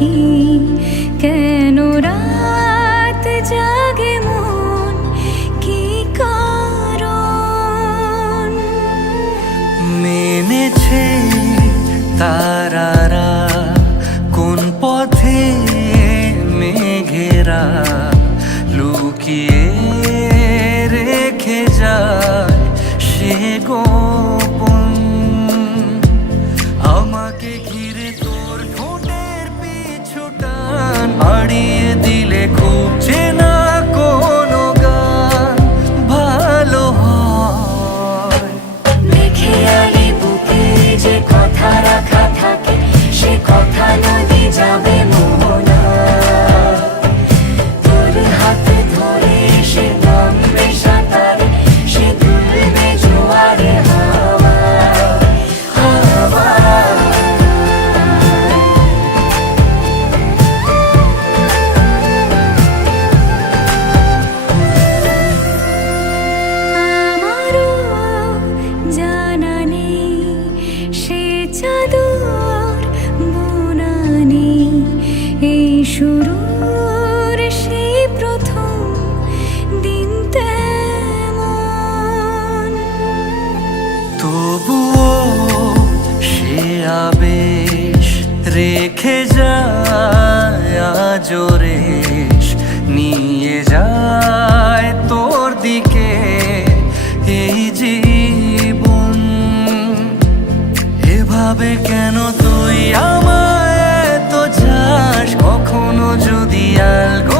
পাখি কেন রাত জাগে মন? কি কারণ? মেনেছে তারারা কোন পথে মেঘেরা লুকিয়ে রেখে যায় সে গো শুরুর প্রথম দিন তবুও সে আবেশ রেখে যা আজরেশ নিয়ে যায় তোর দিকে। এই জীবন এভাবে কেন তুই আমায় তো চাস? যদি আলগো